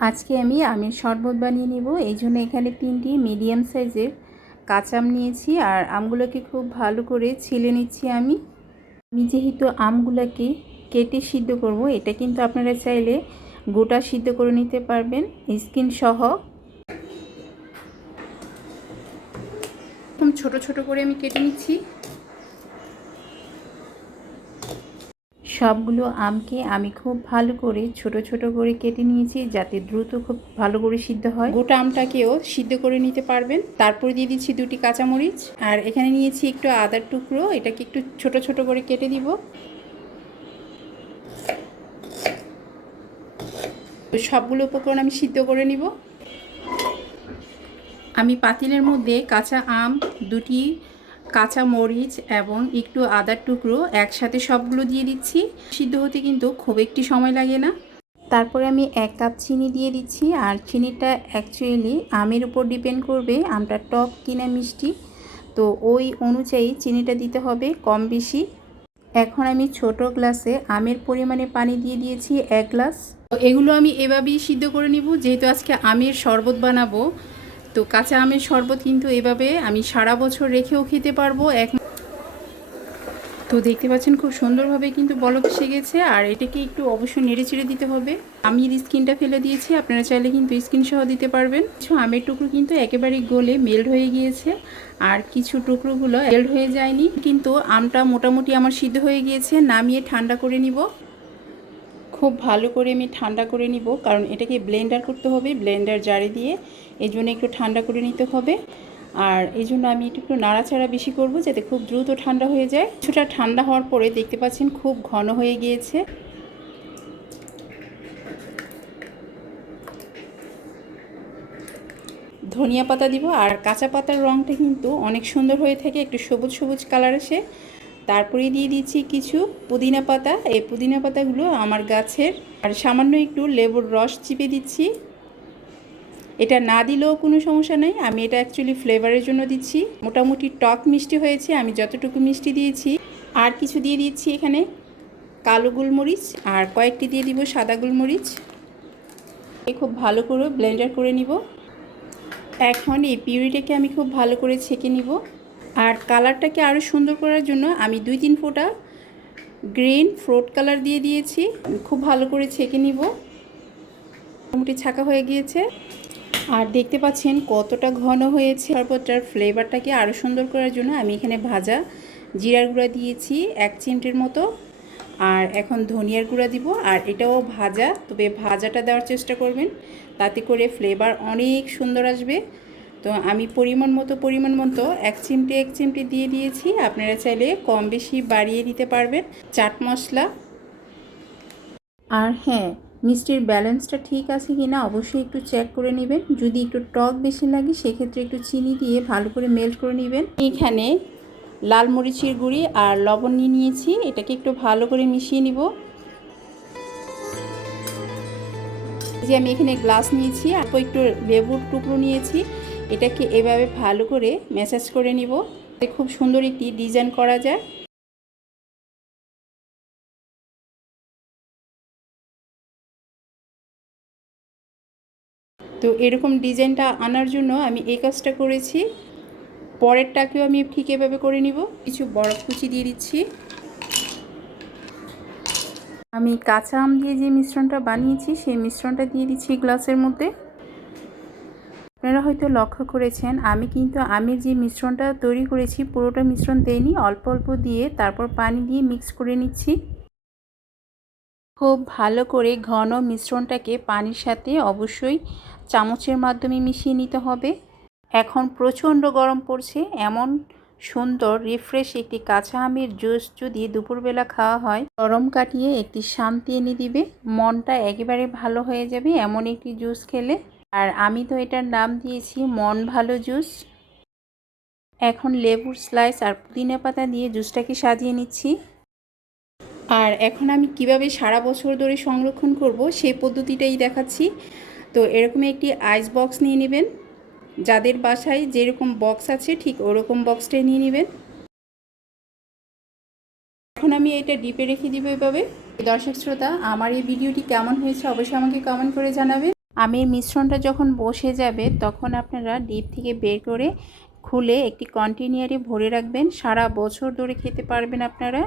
আজকে আমি আমের শরবত বানিয়ে নেব। এই জন্য এখানে 3টি মিডিয়াম সাইজের কাঁচা আম নিয়েছি আর আমগুলোকে খুব ভালো করে ছিলে নিচ্ছি। আমি যেহেতু আমগুলোকে কেটে সিদ্ধ করব, এটা কিন্তু আপনারা চাইলে গোটা সিদ্ধ করে নিতে পারবেন স্কিন সহ। একদম ছোট ছোট করে আমি কেটে নিচ্ছি। সবগুলো আমকে আমি খুব ভালো করে ছোট ছোট করে কেটে নিয়েছি, যাতে দ্রুত খুব ভালো করে সিদ্ধ হয়। গোটা আমটাকেও সিদ্ধ করে নিতে পারবেন। তারপর দিয়ে দিচ্ছি 2টি কাঁচামরিচ, আর এখানে নিয়েছি একটু আদার টুকরো, এটাকে একটু ছোট ছোট করে কেটে দিব। সবগুলো উপকরণ আমি সিদ্ধ করে নিব। আমি পাতিলের মধ্যে কাঁচা আম, 2টি কাঁচা মরিচ এবং একটু আদার টুকরো একসাথে সবগুলো দিয়ে দিচ্ছি। সিদ্ধ হতে কিন্তু খুব একটি সময় লাগে না। তারপরে আমি 1 কাপ চিনি দিয়ে দিচ্ছি, আর চিনিটা অ্যাকচুয়ালি আমের উপর ডিপেন্ড করবে আমটা টক কিনা মিষ্টি, তো ওই অনুযায়ী চিনিটা দিতে হবে কম বেশি। এখন আমি ছোট গ্লাসে আমের পরিমাণে পানি দিয়ে দিয়েছি 1 গ্লাস। তো এগুলো আমি এভাবেই সিদ্ধ করে নিব, যেহেতু আজকে আমের শরবত বানাবো। তো কাঁচা আমের শরবত কিন্তু এভাবে আমি সারা বছর রেখেও খেতে পারবো। তো দেখতে পাচ্ছেন খুব সুন্দরভাবে কিন্তু বলক এসে গেছে, আর এটাকে একটু অবশ্যই নেড়ে চেড়ে দিতে হবে। আমি স্কিনটা ফেলে দিয়েছি, আপনারা চাইলে কিন্তু স্কিন সহ দিতে পারবেন। কিছু আমের টুকরো কিন্তু একেবারে গলে মেল্ট হয়ে গিয়েছে, আর কিছু টুকরোগুলো মেল্ট হয়ে যায়নি, কিন্তু আমটা মোটামুটি আমার সিদ্ধ হয়ে গিয়েছে। নামিয়ে ঠান্ডা করে নিব। খুব ভালো করে আমি ঠান্ডা করে নিব, কারণ এটাকে ব্লেন্ডার করতে হবে ব্লেন্ডার জারে দিয়ে, এই জন্য একটু ঠান্ডা করে নিতে হবে। আর এই জন্য আমি একটু নাড়াচাড়া বেশি করব, যাতে খুব দ্রুত ঠান্ডা হয়ে যায়। কিছুটা ঠান্ডা হওয়ার পরে দেখতে পাচ্ছেন খুব ঘন হয়ে গিয়েছে। ধনিয়া পাতা দিব, আর কাঁচা পাতার রঙটা কিন্তু অনেক সুন্দর হয়ে থাকে, একটু সবুজ সবুজ কালার আসে। তারপরে দিয়ে দিচ্ছি কিছু পুদিনা পাতা। এই পুদিনা পাতাগুলো আমার গাছের। আর সামান্য একটু লেবুর রস চিপে দিচ্ছি। এটা না দিলেও কোনো সমস্যা নেই, আমি এটা অ্যাকচুয়ালি ফ্লেভারের জন্য দিচ্ছি। মোটামুটি টক মিষ্টি হয়েছে আমি যতটুকু মিষ্টি দিয়েছি। আর কিছু দিয়ে দিচ্ছি এখানে কালো গোলমরিচ, আর কয়েকটি দিয়ে দিব সাদা গোলমরিচ। খুব ভালো করে ব্লেন্ডার করে নিব। এখন এই পিউরিটাকে আমি খুব ভালো করে ছেঁকে নিব। আর কালারটাকে আরও সুন্দর করার জন্য আমি 2-3 ফোঁটা গ্রিন ফ্রুট কালার দিয়ে দিয়েছি। খুব ভালো করে ছেঁকে নিব। মোটামুটি ছাঁকা হয়ে গিয়েছে, আর দেখতে পাচ্ছেন কতটা ঘন হয়েছে। শরবতটার ফ্লেভারটাকে আরও সুন্দর করার জন্য আমি এখানে ভাজা জিরার গুঁড়া দিয়েছি 1 চিমটির মতো, আর এখন ধনিয়ার গুঁড়া দিব। আর এটাও ভাজা, তবে ভাজাটা দেওয়ার চেষ্টা করবেন, তাতে করে ফ্লেভার অনেক সুন্দর আসবে। তো আমি পরিমাণ মতো 1 চিমটি দিয়ে দিয়েছি। আপনারা চাইলে কম বেশি বাড়িয়ে দিতে পারবেন। চাট মশলা, আর হ্যাঁ, মিষ্টির ব্যালেন্সটা ঠিক আছে কি না অবশ্যই একটু চেক করে নেবেন। যদি একটু টক বেশি লাগে সেক্ষেত্রে একটু চিনি দিয়ে ভালো করে মেল্ট করে নেবেন। এখানে লাল মরিচের গুঁড়ি আর লবণ নিয়ে নিয়েছি, এটাকে একটু ভালো করে মিশিয়ে নিব। যে আমি এখানে গ্লাস নিয়েছি, আর একটু লেবুর টুকরো নিয়েছি, এটাকে এভাবে ভালো করে ম্যাসাজ করে নিব, খুব সুন্দর একটি ডিজাইন করা যায়। তো এরকম ডিজাইনটা আনার জন্য আমি এই কাজটা করেছি। পরেরটাকেও আমি ঠিক এভাবে করে নিব। কিছু বরফ কুচি দিয়ে দিচ্ছি। আমি কাঁচা আম দিয়ে যে মিশ্রণটা বানিয়েছি সেই মিশ্রণটা দিয়ে দিচ্ছি গ্লাসের মধ্যে। আপনারা হয়তো লক্ষ্য করেছেন আমি কিন্তু আমের যে মিশ্রণটা তৈরি করেছি পুরোটা মিশ্রণ দেইনি, অল্প অল্প দিয়ে তারপর পানি দিয়ে মিক্স করে নিচ্ছি। খুব ভালো করে ঘন মিশ্রণটাকে পানির সাথে অবশ্যই চামচের মাধ্যমে মিশিয়ে নিতে হবে। এখন প্রচণ্ড গরম পড়ছে, এমন সুন্দর রিফ্রেশ একটি কাঁচা আমের জুস যদি দুপুরবেলা খাওয়া হয়, গরম কাটিয়ে একটি শান্তি এনে দিবে, মনটা একেবারে ভালো হয়ে যাবে এমন একটি জুস খেলে। আর আমি তো এটার নাম দিয়েছি মন ভালো জুস। এখন লেবুর স্লাইস আর পুদিনা পাতা দিয়ে জুসটাকে সাজিয়ে নিচ্ছি। আর এখন আমি কিভাবে সারা বছর ধরে সংরক্ষণ করব সেই পদ্ধতিটাই দেখাচ্ছি। তো এরকম একটি আইস বক্স নিয়ে নেবেন, যাদের বাসায় যেরকম বক্স আছে ঠিক ওরকম বক্সটাই নিয়ে নেবেন। এখন আমি এটা ডিপে রেখে দিব এভাবে। দর্শক শ্রোতা, আমার এই ভিডিওটি কেমন হয়েছে অবশ্যই আমাকে কমেন্ট করে জানাবেন। আমের মিশ্রণটা যখন বসে যাবে তখন আপনারা ডিপ থেকে বের করে খুলে একটি কন্টেনারে ভরে রাখবেন। সারা বছর ধরে খেতে পারবেন আপনারা।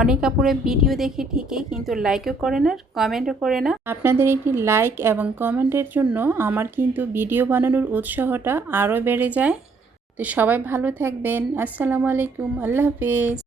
অনেক আপুরা ভিডিও দেখে ঠিকই কিন্তু লাইকও করে না, কমেন্টও করে না। আপনাদের একটি লাইক এবং কমেন্টের জন্য আমার কিন্তু ভিডিও বানানোর উৎসাহটা আরও বেড়ে যায়। তো সবাই ভালো থাকবেন। আসসালামু আলাইকুম, আল্লাহ হাফেজ।